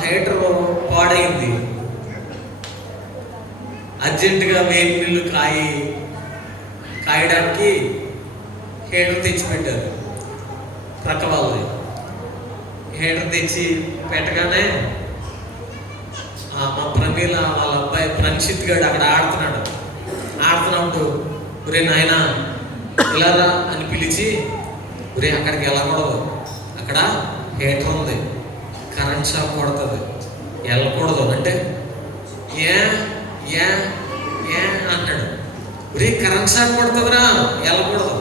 Heater పాడైంది. అర్జెంటుగా వేడి నీళ్ళు కాయడానికి హీటర్ తెచ్చిపెట్టారు. ప్రక్క వాళ్ళది హీటర్ తెచ్చి పెట్టగానే మా ప్రమీల వాళ్ళ అబ్బాయి ప్రణిషిత్ గారు అక్కడ ఆడుతున్నప్పుడు ఒరే నాయన ఇలారా అని పిలిచి, ఒరే అక్కడికి వెళ్ళకూడదు, అక్కడ హీటర్ ఉంది, కరెంట్ షాక్ కొడుతుంది, వెళ్ళకూడదు అంటే ఏ ఏ ఏ అంటాడు. ఒరే కరెంట్ షాక్ కొడుతుందిరా, వెళ్ళకూడదు.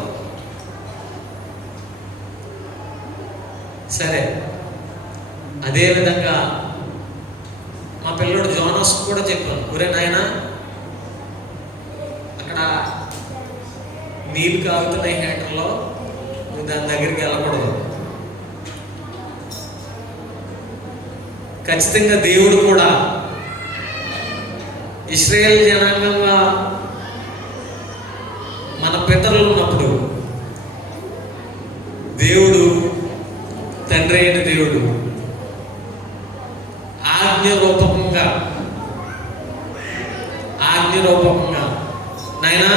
సరే, అదేవిధంగా మా పిల్లడు జోనస్ కూడా చెప్పాను, ఒరే నాయన అక్కడ నీళ్ళు కాగుతున్నాయి హీటర్లో, నువ్వు దాని దగ్గరికి వెళ్ళకూడదు. ఖచ్చితంగా దేవుడు కూడా ఇశ్రాయేల్ జనాంగంగా మన పితరులు ఉన్నప్పుడు దేవుడు, తండ్రి అయిన దేవుడు ఆజ్ఞ రూపకంగా నాయనా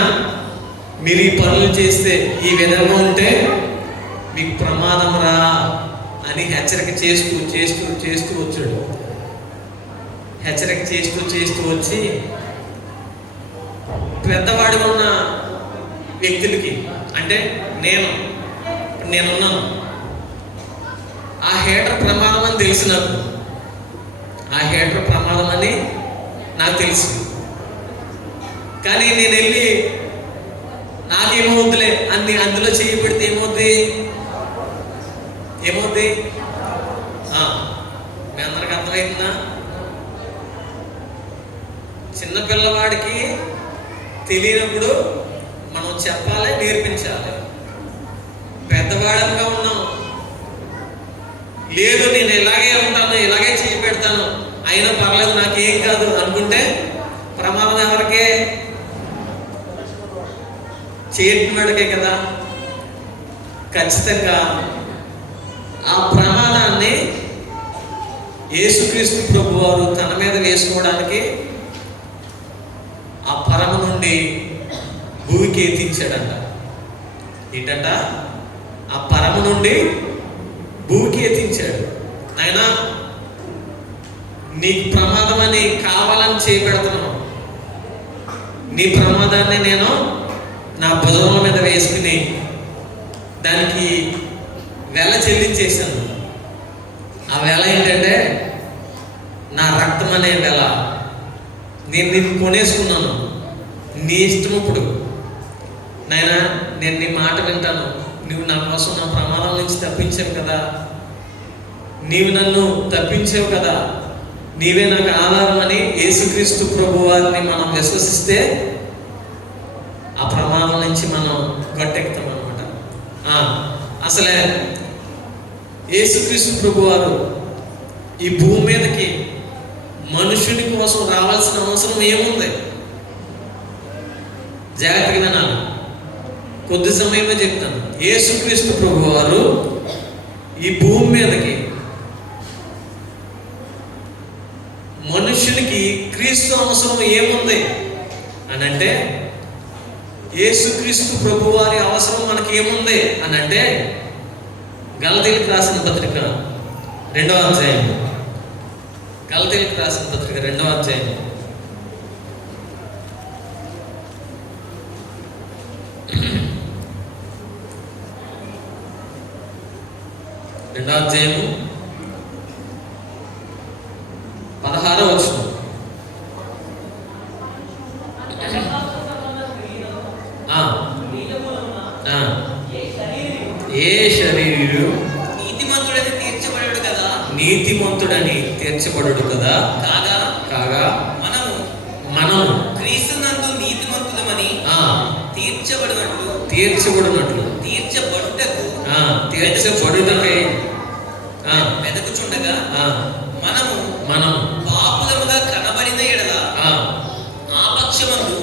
మీరు ఈ పనులు చేస్తే, ఈ విధంగా ఉంటే మీకు ప్రమాదం రా అని హెచ్చరిక చేస్తూ వచ్చాడు. హెచ్చరిక చేస్తూ వచ్చి పెద్దవాడిగా ఉన్న వ్యక్తులకి, అంటే నేనున్నాను, ఆ హీటర్ ప్రమాదం అని తెలుసు, నాకు తెలుసు. కానీ నేను వెళ్ళి నాకేమవుద్దులే అందులో చేయబడితే ఏమవుద్ది? మీ అందరికి అర్థమవుతుందా? చిన్న పిల్లవాడికి తెలియనప్పుడు మనం చెప్పాలి, నేర్పించాలి. పెద్దవాళ్ళంగా ఉన్నాం, లేదు నేను ఇలాగే ఉంటాను, ఇలాగే చేయి పెడతాను, అయినా పర్లేదు నాకేం కాదు అనుకుంటే ప్రమాదం ఎవరికే? చేయటమే కదా. ఖచ్చితంగా ఆ ప్రమాదాన్ని యేసుక్రీస్తు ప్రభువారు తన మీద వేసుకోవడానికి ఆ పరమ నుండి భూమికి ఎత్తించాడంట. ఏంటంట? ఆ పరమ నుండి భూమికి ఎత్తించాడు. నాయనా నీకు ప్రమాదం అని కావాలని చేపెడుతున్నాను, నీ ప్రమాదాన్ని నేను నా భుజం మీద వేసుకుని దానికి వెల చెల్లించేశాను. ఆ వెల ఏంటంటే నా రక్తం అనే వెల. నేను నిన్ను కొనేసుకున్నాను, నీ ఇష్టం. ఇప్పుడు నాయనా నేను నీ మాట వింటాను, నువ్వు నా కోసం నా ప్రమాదం నుంచి తప్పించావు కదా, నీవు నన్ను తప్పించావు కదా, నీవే నాకు ఆధారం అని యేసుక్రీస్తు ప్రభువారిని మనం విశ్వసిస్తే ఆ ప్రమాదం నుంచి మనం గట్టెక్కుతాం అన్నమాట. అసలే యేసుక్రీస్తు ప్రభువారు ఈ భూమి మీదకి మనుషుని కోసం రావాల్సిన అవసరం ఏముంది? జాగ్రత్తగా వినాలి, కొద్ది సమయమే చెప్తాను. యేసుక్రీస్తు ప్రభువారు ఈ భూమి మీదకి మనుషునికి క్రీస్తు అవసరం ఏముంది అని అంటే, యేసుక్రీస్తు ప్రభువారి అవసరం మనకి ఏముంది అని అంటే, గలతీయులకు రాసిన పత్రిక 2వ అధ్యాయం, గలతీయులకు రాసిన పత్రిక 2వ అధ్యాయం 2వ అధ్యాయము 16వ వచనం. ఏ శరీరుడు నీతిమంతుడని తీర్చబడడు కదా, కాగా మనము క్రీస్తునందు నీతిమంతులమని తీర్చబడినట్లు తీర్చబడుటకై వెదకుచుండగా మనము పాపులముగా కనబడిన ఎడల ఆ పక్షమందు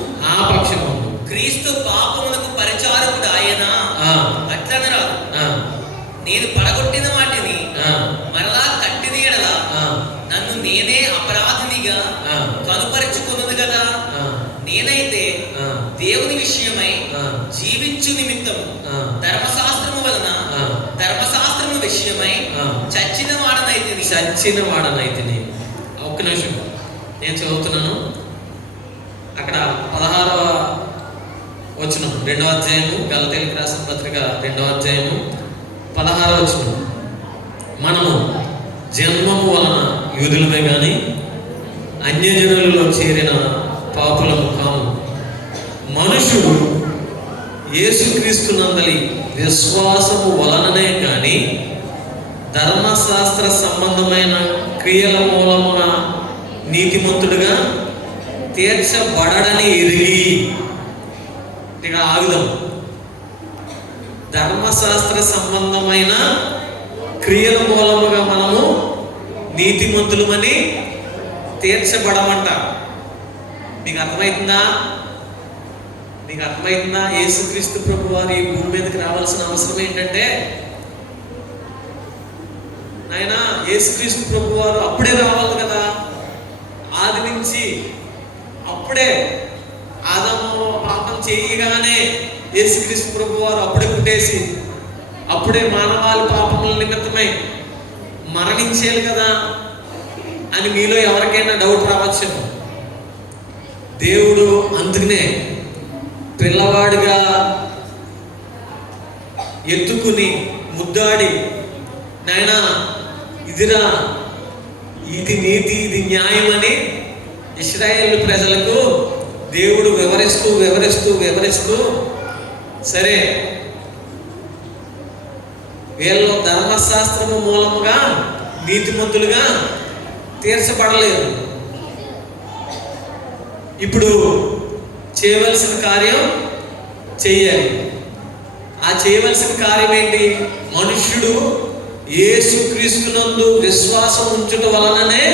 క్రీస్తు పాపములకు పరిచారకుడు ఆయన అట్లనరాదు. నేను పడగొట్టిన వాటిని మరలా కట్టిన ఎడల నన్ను చచ్చిన వాడనైతిని. ఒక్క నిమిషం నేను చదువుతున్నాను. అక్కడ 16వ వచనం, 2వ అధ్యాయము, గలతీయులకు రాసిన పత్రిక 2వ అధ్యాయము 16వ వచనం. మనము జన్మము వలన యూదులమే కానీ అన్యజనులలో చేరిన పాపులము కాము. మనుషుడు యేసుక్రీస్తునందలి విశ్వాసము వలననే కానీ ధర్మశాస్త్ర సంబంధమైన క్రియల మూలమున నీతిమంతుడుగా తీర్చబడని ఎరిగి. ఇక ఆగుదాం. ధర్మశాస్త్ర సంబంధమైన క్రియల మూలముగా మనము నీతిమంతులమని తీర్చబడమంట. మీకు అర్థమవుతుందా? నీకు అర్థమవుతుందా? యేసుక్రీస్తు ప్రభు వారు ఈ భూమి మీదకి రావాల్సిన అవసరం ఏంటంటే, ఆయన యేసుక్రీస్తు ప్రభు వారు అప్పుడే రావాలి కదా. ఆది నుంచి అప్పుడే ఆదాము పాపం చేయగానే యేసుక్రీస్తు ప్రభు వారు అప్పుడే పుట్టేసి అప్పుడే మానవాళి పాపముల నిమిత్తమై మరణించేది కదా అని మీలో ఎవరికైనా డౌట్ రావచ్చు. దేవుడు అందుకనే పిల్లవాడిగా ఎత్తుకుని ముద్దాడి, నాయనా ఇదిరా, ఇది నీతి, ఇది న్యాయం అని ఇశ్రాయేలు ప్రజలకు దేవుడు వివరిస్తూ సరే వీళ్ళు ధర్మశాస్త్రము మూలముగా నీతిమంతులుగా తీర్చబడలేదు. ఇప్పుడు చేయవలసిన కార్యం చెయ్యాలి. ఆ చేయవలసిన కార్యం ఏంటి? మనుష్యుడు యేసుక్రీస్తునందు విశ్వాసం ఉంచుట వలననే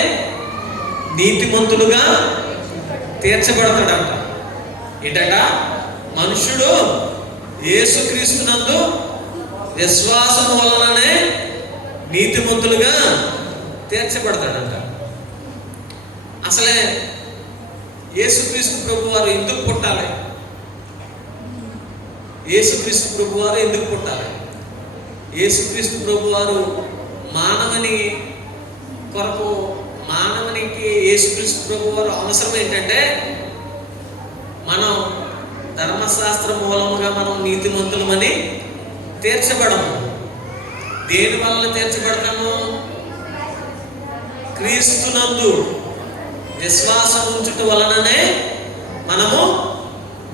నీతిమంతులుగా తీర్చబడతాడంట. ఏంటట? మనుష్యుడు యేసుక్రీస్తునందు విశ్వాసం వలననే నీతిమంతులుగా తీర్చబడతాడంట. అసలే యేసుక్రీస్తు ప్రభు వారు ఎందుకు పుట్టాలి? యేసుక్రీస్తు ప్రభు వారు ఎందుకు పుట్టాలి? యేసుక్రీస్తు ప్రభు వారు మానవుని కొరకు, మానవునికి యేసుక్రీస్తు ప్రభు వారు అవసరం ఏంటంటే, మనం ధర్మశాస్త్ర మూలముగా మనం నీతిమంతులమని తీర్చబడము. దేని వల్ల తీర్చబడతాము? క్రీస్తునందు విశ్వాసం ఉంచుట వలననే మనము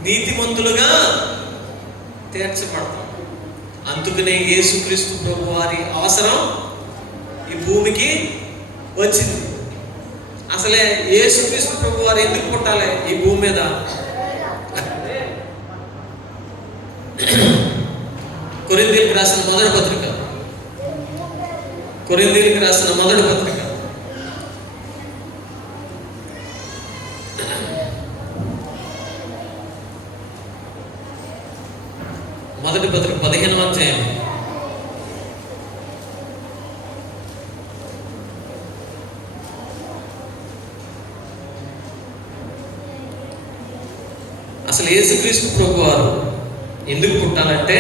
నీతిమంతులుగా తీర్చబడతాం. అందుకనే యేసుక్రీస్తు ప్రభు వారి అవసరం ఈ భూమికి వచ్చింది. అసలే యేసుక్రీస్తు ప్రభు వారు ఎందుకు పుట్టాలి ఈ భూమి మీద? కొరింథీయులకు రాసిన మొదటి పత్రిక, కొరింథీయులకు రాసిన మొదటి పత్రిక మొదటి పత్రిక 15వ అధ్యాయం అసలు యేసుక్రీస్తు ప్రభు వారు ఎందుకు పుట్టాలంటే,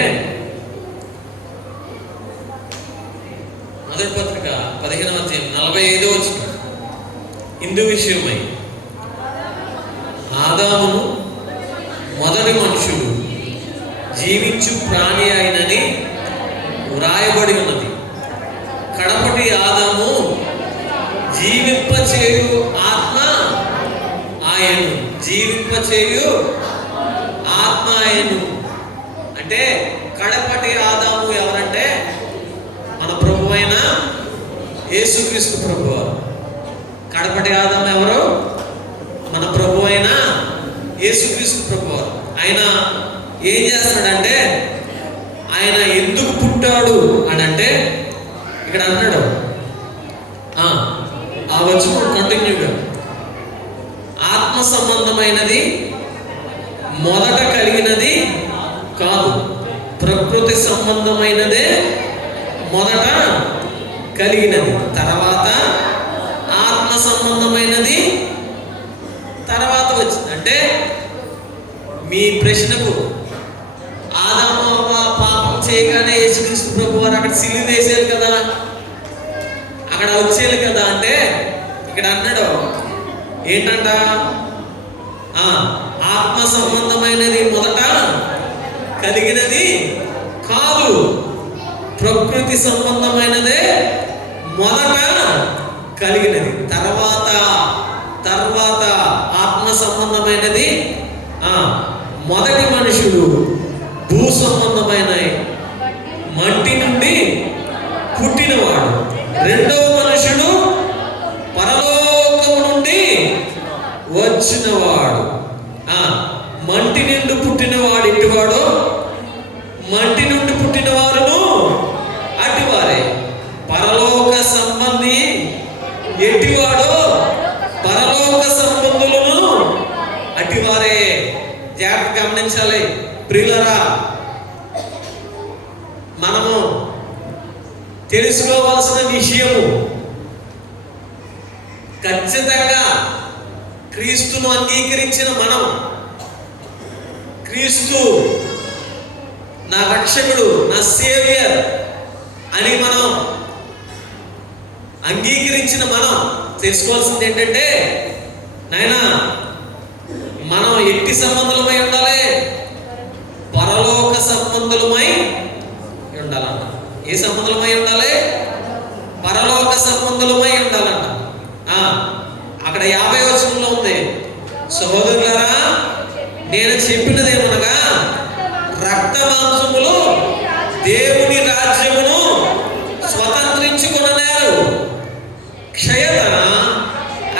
మొదటి పత్రిక 15వ అధ్యాయం 45వ వచనం, ఇందు విషయమై ఆదామును మొదటి మనుషుడు జీవించు ప్రాణి అయినని వ్రాయబడి ఉన్నది. కడపటి ఆదాము జీవింపచేయు ఆత్మ ఆయను, జీవింపచేయు ఆత్మ ఆయను. అంటే కడపటి ఆదాము ఎవరంటే మన ప్రభు అయిన యేసుక్రీస్తు ప్రభు వారు. కడపటి ఆదాము ఎవరు? మన ప్రభు అయిన యేసుక్రీస్తు ప్రభు వారు. ఆయన ఏం చేస్తాడంటే, ఆయన ఎందుకు పుట్టాడు అని అంటే ఇక్కడ అన్నాడు, ఆ వచనం కంటిన్యూగా, ఆత్మ సంబంధమైనది మొదట కలిగినది కాదు, ప్రకృతి సంబంధమైనదే మొదట కలిగినది, తర్వాత ఆత్మ సంబంధమైనది తర్వాత వచ్చింది. అంటే మీ ప్రశ్నకు, ఆదాము అవ్వ పాపం చేయగానే యేసుక్రీస్తు ప్రభు వారు అక్కడ సిలువ వేశారు కదా, అక్కడ అక్కడ వచ్చేది కదా అంటే ఇక్కడ అన్నాడు ఏంటంట, ఆత్మ సంబంధమైనది మొదట కలిగినది కాదు, ప్రకృతి సంబంధమైనదే మొదట కలిగినది, తర్వాత ఆత్మ సంబంధమైనది. మొదటి మనుషుడు భూ సంబంధమైన మంటి నుండి పుట్టినవాడు, రెండవ మనుషుడు పరలోకము నుండి వచ్చినవాడు. మంటి నుండి పుట్టినవాడు ఇటువాడు, మంటి నుండి పుట్టిన వారును అటివారే. పరలోక సంబంధి ఎటివాడో పరలోక సంబంధులను అటివారే. జాగ్రత్త గమనించాలి ప్రియులరా. మనము తెలుసుకోవాల్సిన విషయము, ఖచ్చితంగా క్రీస్తును అంగీకరించిన మనం, క్రీస్తు నా రక్షకుడు, నా సేవియర్ అని మనం అంగీకరించిన మనం తెలుసుకోవాల్సింది ఏంటంటే, నాయనా మనం ఎట్టి సంబంధులమై ఉండాలి, పరలోక సంబంధులమై ఉండాలంట. ఏ సంబంధులమై ఉండాలి? పరలోక సంబంధులమై ఉండాలంట. అక్కడ 50వ వచనంలో ఉంది, సహోదరులారా నేను చెప్పినదేమనగా రక్త మాంసములు దేవుని రాజ్యమును స్వతంత్రించుకొనలేరు, క్షయత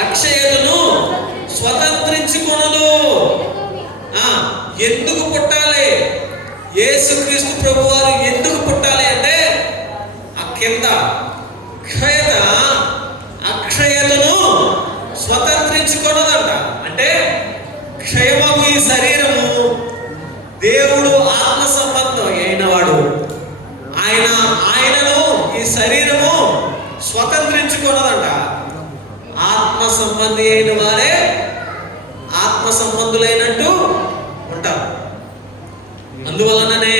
అక్షయతను స్వతంత్రించుకొనదు. ఎందుకు పుట్టాలి? యేసుక్రీస్తు ప్రభువారు ఎందుకు పుట్టాలి అంటే, ఆ కింద క్షయత అక్షయతను స్వతంత్రించుకొనదంట. అంటే క్షయమగు ఈ శరీరము దేవుడు ఆత్మ సంబంధం అయినవాడు, ఆయనను ఈ శరీరము స్వతంత్రించుకొనదంట. ఆత్మ సంబంధి అయిన వారే ఆత్మ సంబంధులైనట్టు ఉంటారు. అందువలననే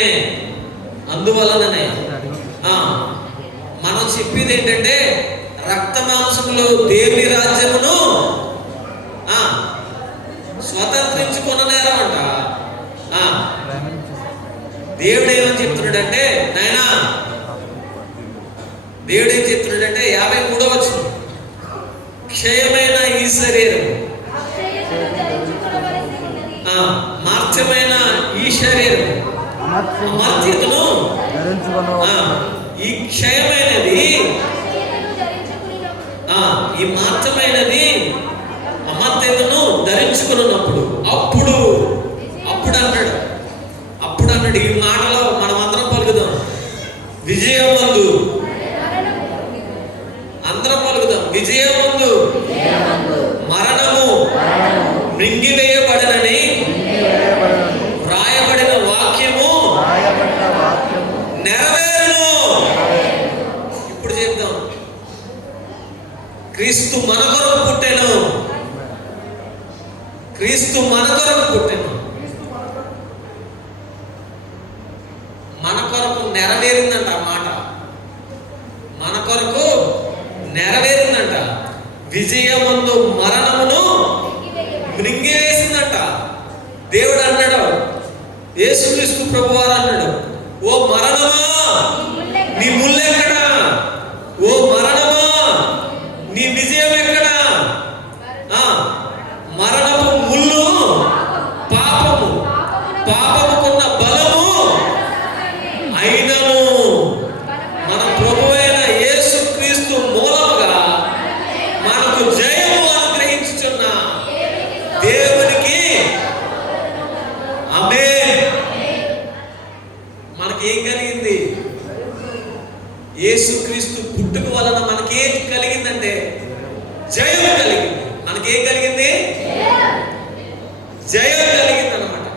మనం చెప్పేది ఏంటంటే, రక్త మాంసములు దేవుని రాజ్యమును స్వతంత్రించుకొనలేరమంట. దేవుడు ఏమని చెప్తున్నాడంటే, నాయనా దేవుడు ఏం చెప్తున్నాడంటే 53వ వచనం, క్షయమైన ఈ శరీరం, మార్చమైన ఈ శరీరం, అమర్త్యతను ఈ క్షయమైనది, ఈ మార్చమైనది అమర్త్యతను ధరించుకున్నప్పుడు అప్పుడు అన్నాడు ఈ మాటలో మనం అందరం పలుకుదాం, విజయమందు అందరం పలుకుదాం, విజయమందు మరణము మృంగివేయబడనని వ్రాయబడిన వాక్యము నెరవేరును. ఇప్పుడు చెప్తాం, క్రీస్తు మన కొరకు పుట్టెను, క్రీస్తు మన కొరకు పుట్టెను, మన కొరకు నెరవేరిందంట. ఆ మాట మన కొరకు నెరవేరిందంట. విజయమందు మరణమును మృంగివేసిందంట. దేవుడు అన్నాడు, యేసుక్రీస్తు ప్రభువారు అన్నాడు, ఓ మరణమా నీ ముల్లెక్కడా, ఓ మరణమా నీ విజయం ఎక్కడా? మరణము ముళ్ళు పాపము, పాపముకున్న బలము అయినను మన ప్రభువైన యేసుక్రీస్తు మూలముగా మనకు జయము అనుగ్రహించుచున్న దేవునికి ఆమేన్. మనకి ఏం కలిగింది? యేసుక్రీస్తు పుట్టుక వలన మనకేం కలిగిందంటే జయం కలిగింది. మనకేం కలిగింది? జయం కలిగింది అన్నమాట.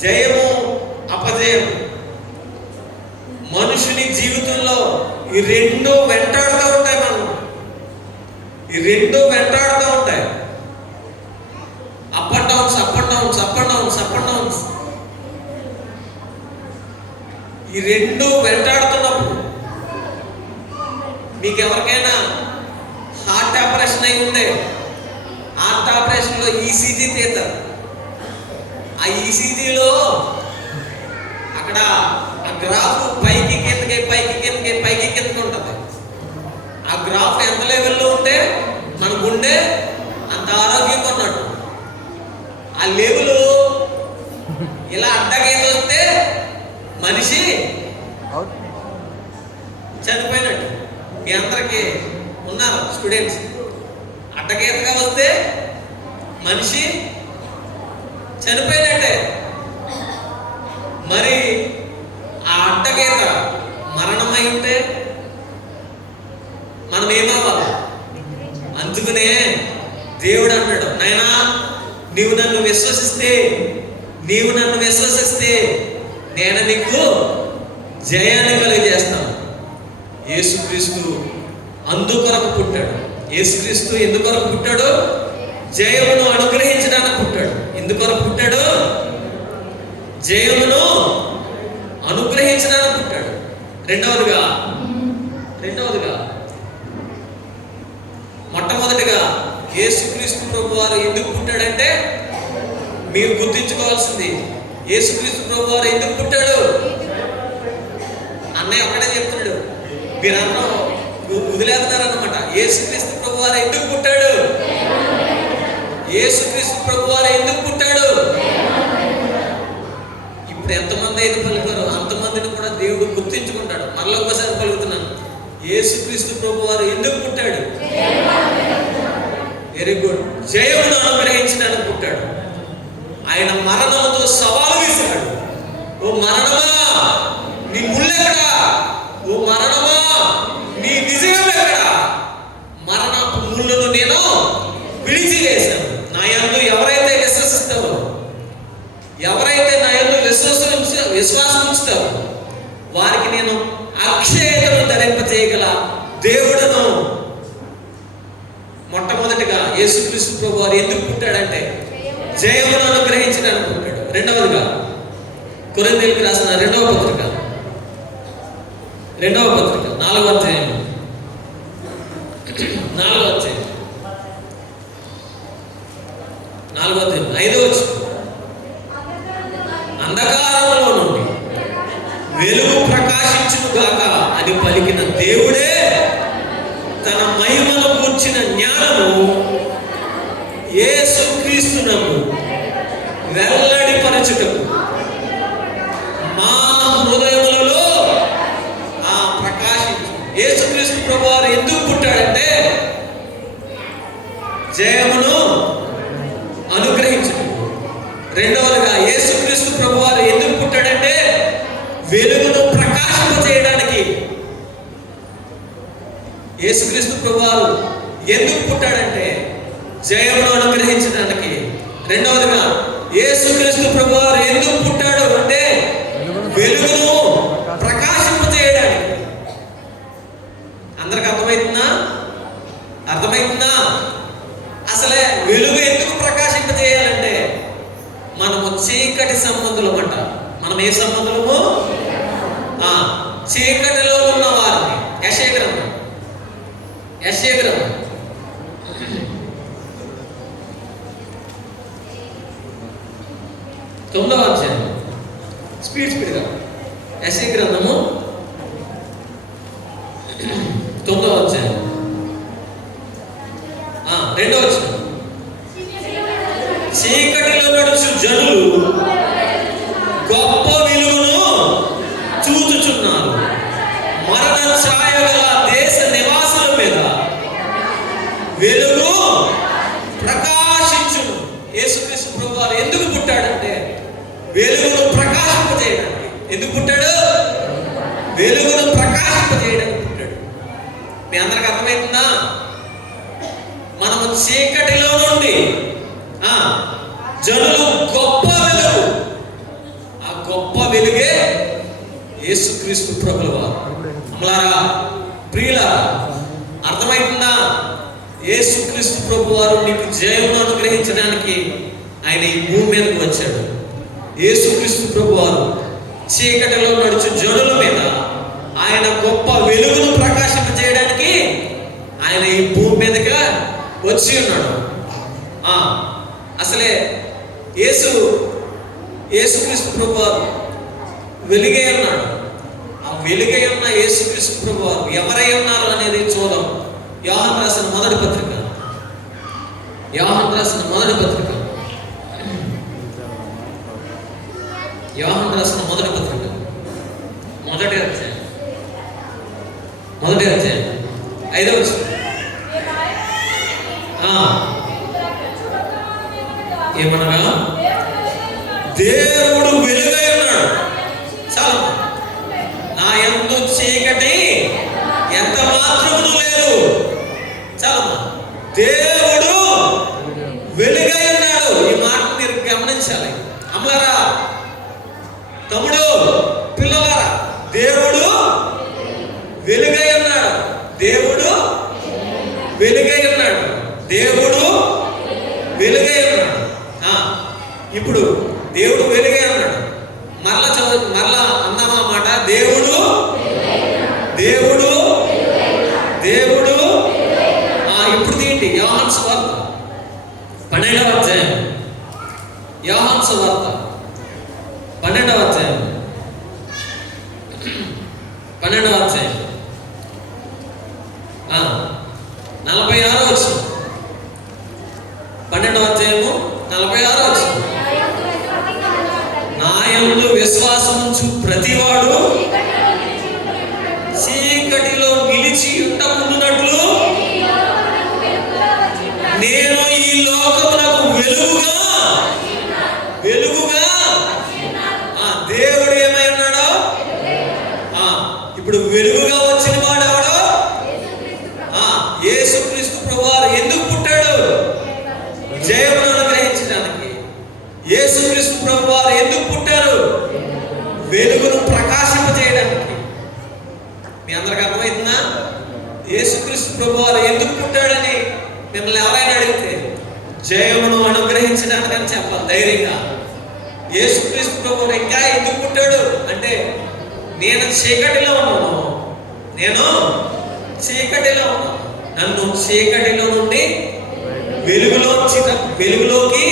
జయము అపజయం మనుషుని జీవితంలో ఈ రెండు వెంటాడుతూ ఉంటాయి. ఈ రెండు వెంటాడుతూ ఉంటాయి. Up and downs, up and downs, up and downs, up and downs. ఈ రెండు వెంటాడుతున్నప్పుడు మీకు ఎవరికైనా హార్ట్ ఆపరేషన్ అయి ఉండే, హార్ట్ ఆపరేషన్లో ఈసీజీ తీస్తారు. ఆ ఈసీజీలో అక్కడ ఆ గ్రాఫ్ పైకి కిందకి పైకి కిందకి పైకి కిందకి ఉంటుంది. ఆ గ్రాఫ్ ఎంత లెవెల్లో ఉంటే మన గుండె అంత ఆరోగ్యంగా ఉన్నట్టు. ఆ లెవెల్ ఇలా అడ్డగేది వస్తే మనిషి చనిపోయినట్టు. మీ అందరికి ఉన్నారు స్టూడెంట్స్, అడ్డగీతగా వస్తే మనిషి చనిపోయినట్టే. మరి ఆ అడ్డగీత మరణమై ఉంటే మనం ఏమవ్వాలి? అందుకనే దేవుడు అన్నాడు, నాయనా నీవు నన్ను విశ్వసిస్తే నేను నీకు జయాన్ని కలిగజేస్తాను. యేసుక్రీస్తు అందుకొరకు పుట్టాడు. యేసుక్రీస్తు ఎందుకొరకు పుట్టాడు? జయమును అనుగ్రహించడానికి పుట్టాడు. ఎందుకొరకు పుట్టాడు? జయమును అనుగ్రహించడానికి పుట్టాడు. రెండవదిగా మొట్టమొదటిగా యేసుక్రీస్తు ప్రభు వారు ఎందుకు పుట్టాడంటే, మీరు గుర్తించుకోవాల్సింది, యేసుక్రీస్తు ప్రభు వారు ఎందుకు పుట్టాడు? అన్నయ్య ఒక్కడే చెప్తున్నాడు, మీరందరూ వదిలేస్తున్నారన్నమాట. యేసుక్రీస్తు ప్రభు వారు ఎందుకు పుట్టాడు? యేసుక్రీస్తు ప్రభు వారు ఎందుకు పుట్టాడు? ఇప్పుడు ఎంతమంది అయితే పలుకుతారో అంతమందిని కూడా దేవుడు గుర్తించుకుంటాడు. మరలా ఒకసారి పలుకుతున్నాను, యేసుక్రీస్తు ప్రభు వారు ఎందుకు పుట్టాడు? Very good. జయమును అనుగ్రహించడానికి పుట్టాడు. ఆయన మరణంతో సవాలు విసిరాడు. ఓ మరణమా నీ ముళ్ళెక్కడా? ఓ మరణమా నీ విజయం ఎక్కడా? మరణపు ముళ్ళను నేను విడిచివేశాను. నా యందు ఎవరైతే విశ్వసిస్తారో, ఎవరైతే నా యందు విశ్వాసం ఉంచుతారో వారికి నేను అక్షయతను ధరింపచేయగల దేవుడును. మొట్టమొదటిగా యేసుక్రీస్తు ప్రభు వారు ఎందుకు పుట్టాడంటే జయమును అనుగ్రహించడానికి పుట్టాడు. రెండవదిగా కొరింథీయులకు రాసిన రెండవ పత్రిక 4వ అధ్యాయం 5వ వచనం, అంధకారంలో నుండి వెలుగు ప్రకాశించును గాక అని పలికిన దేవుడే తన మహిమను కూర్చిన జ్ఞానము యేసుక్రీస్తునకు వెల్లడిపరచుటకు మా హృదయములలో ప్రకాశించు. యేసుక్రీస్తు ప్రభు వారు ఎందుకు పుట్టాడంటే జయమును అనుగ్రహించు. రెండవదిగా యేసుక్రీస్తు ప్రభు వారు ఎందుకు పుట్టాడంటే వెలుగును ప్రకాశింపజేయడానికి. యేసుక్రీస్తు ప్రభు వారు ఎందుకు పుట్టాడంటే జయమును అనుగ్రహించడానికి. రెండవదిగా యేసుక్రీస్తు ప్రభు వారు ఎందుకు పుట్టాడు అంటే వెలుగును ప్రకాశింపజేయడానికి. అందరికి అర్థమవుతుందా? అసలే వెలుగు ఎందుకు ప్రకాశింపజేయాలంటే మనము చీకటి సంబంధులం అంట. మనం ఏ సంబంధులము? చీకటిలో ఉన్న వారిని. యెషయా గ్రంథం 9వ అధ్యాయం. స్పీడ్గా యెషయా గ్రంథము 9వ అధ్యాయం 2వ వచనం, చీకటిలో నడుచు జనులు గొప్ప వెలుగును చూచుచున్నారు. మరణ ఛాయ గల దేశ నివాసుల మీద వెలుగు ప్రకాశించును. యేసుక్రీస్తు ప్రభు వారు ఎందుకు పుట్టాడంటే వెలుగును ప్రకాశింపజేయడానికి. ఎందుకు పుట్టాడు? వెలుగును ప్రకాశింపజేయడానికి పుట్టాడు. మీ అందరికి అర్థమవుతుందా? మనము చీకటిలో నుండి జనులు గొప్ప వెలుగు, ఆ గొప్ప వెలుగే యేసుక్రీస్తు ప్రభుల వారు. అమలారా, ప్రియులారా, అర్థమవుతుందా? యేసుక్రీస్తు ప్రభు వారు నీకు జయమును అనుగ్రహించడానికి ఆయన ఈ భూమి మీదకు వచ్చాడు. యేసుక్రీస్తు ప్రభు వారు చీకటిలో నడుచు జనుల మీద ఆయన గొప్ప వెలుగును ప్రకాశింపజేయడానికి ఆయన ఈ భూమి మీదగా వచ్చి ఉన్నాడు. అసలే యేసుక్రీస్తు ప్రభువారు వెలుగై ఉన్నాడు. ఆ వెలుగై ఉన్న యేసుక్రీస్తు ప్రభువారు ఎవరై ఉన్నారు అనేది చూద్దాం. యోహాను రాసిన మొదటి పత్రిక 5వ వచనం. ఏమనగా దేవుడు వెలుగై ఉన్నాడు. చాలు, నా యందు చీకటి ఎంత మాత్రమును లేదు. చాలు, దేవుడు వెలుగై ఉన్నాడు. ఈ మాట మీరు గమనించాలి. అమ్మలారా, తమ్ముడు, పిల్లలారా, దేవుడు వెలుగై ఉన్నాడు. దేవుడు వెలుగై ఉన్నాడు. దేవుడు వెలుగై ఉన్నాడు. ఇప్పుడు దేవుడు వెలుగై ఉన్నాడు. మరలా అన్నామా మాట, దేవుడు ఇప్పుడు ఏంటి? యోహాను సువార్త 12వ అధ్యాయం. యోహాను సువార్త 12వ అధ్యాయం 46వ వచనం. 12వ అధ్యాయము 46వ వచనం. నా యందు విశ్వాసముంచు ప్రతివాడు చీకటిలో నిలిచి ఉండకుండునట్లు నేను ఈ లోకమునకు వెలుగుగా దేవుడు ఏమై ఉన్నాడో, ఇప్పుడు వెలుగుగా వచ్చిన వాడు ఎవడో? యేసుక్రీస్తు ప్రభువారు. ఎందుకు పుట్టాడు? జయమును అనుగ్రహించడానికి. యేసుక్రీస్తు ప్రభువారు ఎందుకు పుట్టారు? వెలుగును ప్రకాశింపజేయడానికి. మీ అందరికి అర్థమవుతుందా? యేసుక్రీస్తు ప్రభువారు ఎందుకు పుట్టాడని మిమ్మల్ని ఎవరైనా అడిగితే జయమును అనుగ్రహించడానికి అని చెప్పాలి ధైర్యంగా. యేసుక్రీస్తు ప్రభువారు ఇంకా ఎందుకు పుట్టాడు అంటే, నేను చీకటిలో ఉన్నాను, నన్ను చీకటిలో నుండి వెలుగులోకి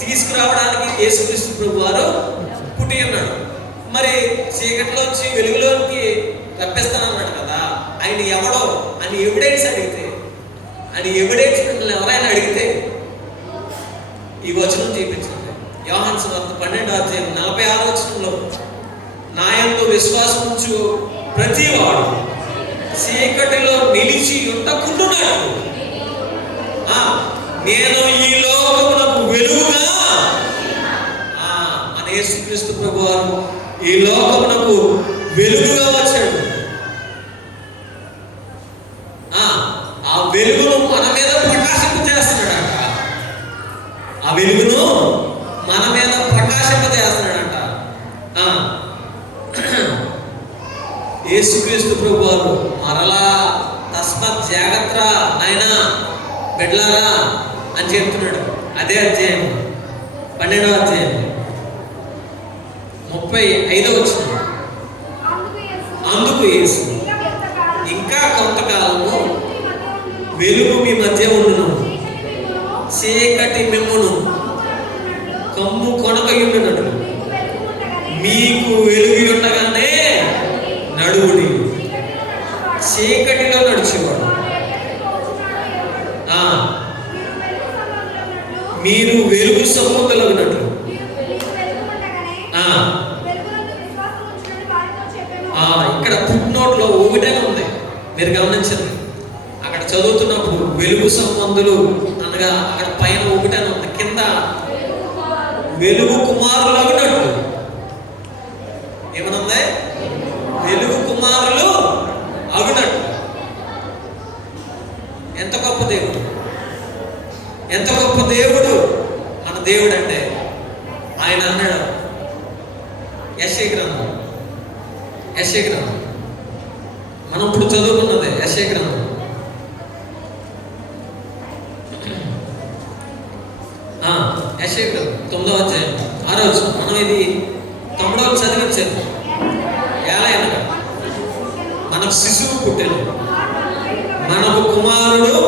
తీసుకురావడానికి యేసుక్రీస్తు ప్రభువారు పుట్టి ఉన్నాడు. మరి చీకటిలోంచి వెలుగులోకి రప్పిస్తానన్నాడు కదా, ఆయన ఎవడో అని ఎవిడెన్స్ మిమ్మల్ని ఎవరైనా అడిగితే ఈ వచనం చూపించండి. యోహాను సువార్త 12వ అధ్యాయం 46వ వచనంలో, నా యందు విశ్వాసముంచు ప్రతివాడు చీకటిలో నిలిచి ఉండకుండునట్లు నేను ఈ లోకమునకు వెలుగుగా. మన యేసుక్రీస్తు ప్రభువారు ఈ లోకమునకు వెలుగుగా వచ్చాడు. ఆ వెలుగును మన మీద ప్రకాశింపజేస్తున్నాడంట. యేసుక్రీస్తు ప్రభువారు మరలా తస్మత్ జాగ్రత్త నాయనా బిడ్డలారా అని చెప్తున్నాడు. అదే అధ్యాయం 12వ అధ్యాయం 35వ వచనం. అందుకు యేసు, ఇంకా కొంతకాలము వెలుగు మీ మధ్య ఉండును, చీకటి మిమ్మును కమ్ము కొనకయుండునట్లు మీకు వెలుగు ఉండగానే నడువుడి. చీకటిలో నడిచేవాడు మీరు వెలుగు సముద్రులగునట్లు. ఇక్కడ ఫుట్ నోట్ లో ఒకటే ఉంది, మీరు గమనించండి. అక్కడ చదువుతున్నప్పుడు వెలుగు సంబంధులు అనగా అక్కడ పైన ఒకటే ఉంది, కింద వెలుగు కుమారులు అగినట్లు. ఏమనుంది? వెలుగు కుమారులు అగునట్లు. ఎంత గొప్ప దేవుడు, ఎంత గొప్ప దేవుడు మన దేవుడు అంటే. ఆయన అన్నాడు యెషయా గ్రంథం మనం ఇప్పుడు చదువుకున్నదే యెషయా గ్రంథం. యెషయా గ్రంథం 9వ అధ్యాయం 6వ వచనం. మనం ఇది 9వ చదివించాము. ఏలైనగా మనకు శిశువు పుట్టెను, మనకు కుమారుడు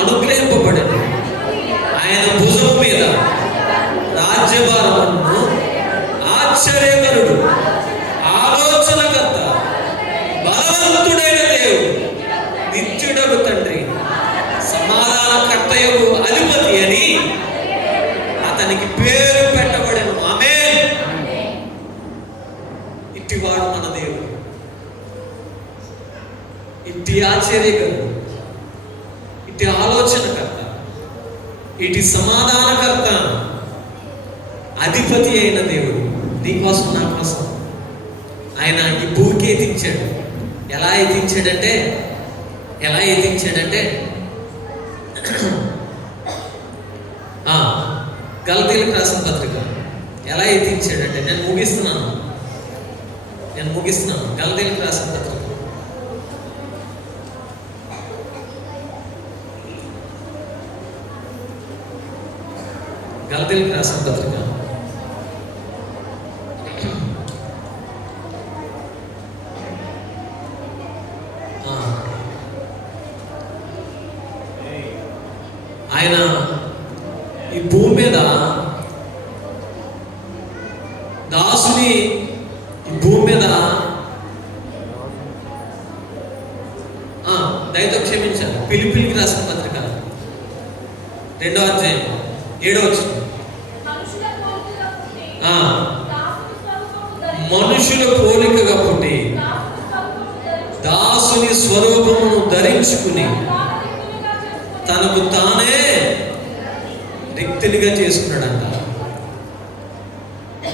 అనుగ్రహింపబడెను. ఆయన భుజము మీద రాజ్యభారమును, ఆశ్చర్యకరుడు, ఆలోచనకర్త, బలవంతుడైన దేవుడు, నిత్యుడగు తండ్రి, సమాధానకర్తయగు అధిపతి అని అతనికి పేరు పెట్టబడెను. ఆమేన్. ఇట్టివాడు మన దేవుడు, ఇట్టి ఆశ్చర్యకరుడు, ఇట్టి ఆలోచనకర్త, ఇటు సమాధానకర్త, అధిపతి అయిన దేవుడు నీకోసం నా కోసం ఆయన ఈ భూమికి ఎత్తించాడు. ఎలా ఎత్తించాడంటే గలతీయులకు రాసిన పత్రిక ఎలా ఎత్తించాడంటే, నేను ముగిస్తున్నాను. గలతీయులకు రాసిన పత్రిక గలతీయులకు రాసిన పత్రిక ఆయన ఈ భూమి మీద దాసుని, ఈ భూమి మీద దయతో క్షమించాలి. పిలిపిలికి రాసిన పత్రిక 2వ అధ్యాయం 7వ వచనం. మనుషుల పోలికగా పుట్టి దాసుని స్వరూపమును ధరించుకుని తనకు తానే రిక్తునిగా చేసుకున్నాడంట.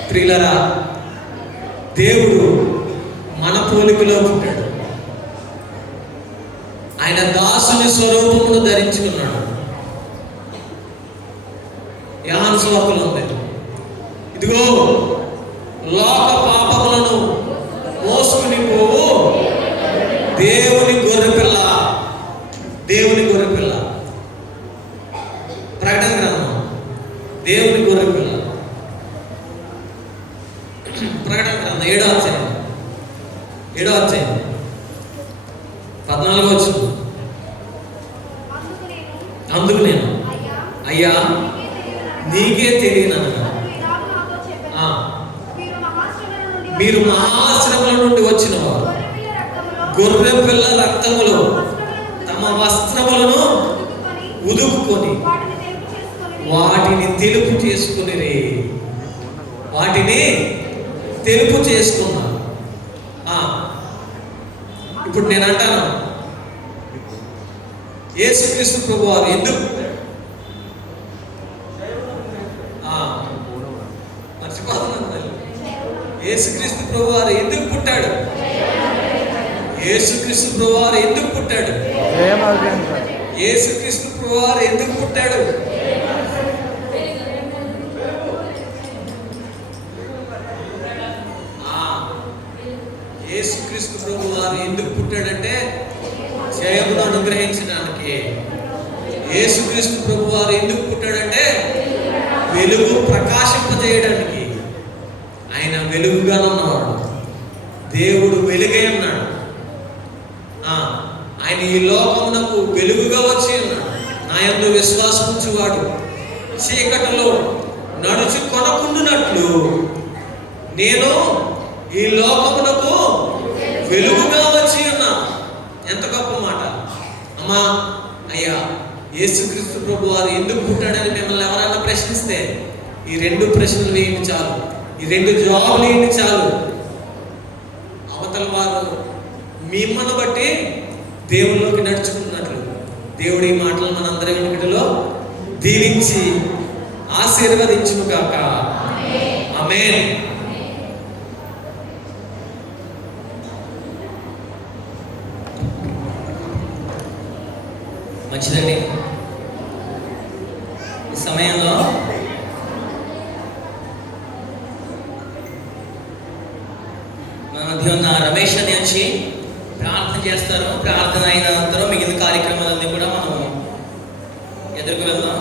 ప్రియులరా, దేవుడు మన పోలికలో పుట్టాడు. ఆయన దాసుని స్వరూపమును ధరించుకున్నాడు. యోహాను సువార్తలో ఉంది, ఇదిగో లోక పాపములను మోసుకుని పోవు దేవుని గొర్రెపిల్ల. ప్రకటన గ్రంథం, దేవుని గొర్రెపిల్ల. ప్రకటన గ్రంథం 7వ అధ్యాయం 14వ వచనం. అందుకు నేను, అయ్యా నీకే తెలియననగా, మీరు మహాశ్రమల నుండి వచ్చిన వారు గొర్రె పిల్ల రక్తములో తమ వస్త్రములను ఉదుపుకొని వాటిని తెలుపు చేసుకున్నారు. ఇప్పుడు నేను అంటాను, యేసుక్రీస్తు ప్రభువారు ఎందుకు యేసుక్రీస్తు ప్రభువారు ఎందుకు పుట్టాడు? యేసుక్రీస్తు ప్రభువారు ఎందుకు పుట్టాడు? యేసుక్రీస్తు ప్రభువారు ఎందుకు పుట్టాడు? యేసుక్రీస్తు ప్రభువారు ఎందుకు పుట్టాడంటే జయమును అనుగ్రహించడానికి. యేసుక్రీస్తు ప్రభువారు ఎందుకు పుట్టాడంటే వెలుగు ప్రకాశింపజేయడానికి. ఆయన వెలుగుగా ఉన్నవాడు, దేవుడు వెలుగై ఉన్నాడు. ఆయన ఈ లోకమునకు వెలుగుగా వచ్చి ఉన్నాడు. నా యందు విశ్వాసం ఉంచువాడు చీకటిలో నడుచి కొనకుండునట్లు నేను ఈ లోకమునకు వెలుగుగా వచ్చి ఉన్నా. ఎంత గొప్ప మాట అమ్మా! అయ్యా, యేసుక్రీస్తు ప్రభు వారు ఎందుకు పుట్టాడని మిమ్మల్ని ఎవరైనా ప్రశ్నిస్తే ఈ 2 ప్రశ్నలు వేయండి చాలు, ఈ 2 జవాబులు వేయండి చాలు. అవతల వారు మిమ్మల్ని బట్టి దేవుళ్ళలోకి నడుచుకున్నట్లు దేవుడి ఈ మాటలు మనందరి వెనుకటిలో దీవించి ఆశీర్వదించును గాక. ఆమేన్. మంచిదండి. ఈ సమయంలో మన మధ్య ఉన్న రమేష్ అని వచ్చి ప్రార్థన చేస్తారు. ప్రార్థన అయిన అనంతరం మిగిలిన కార్యక్రమాలన్నీ కూడా మనం ఎదుర్కొ వెళ్దాం.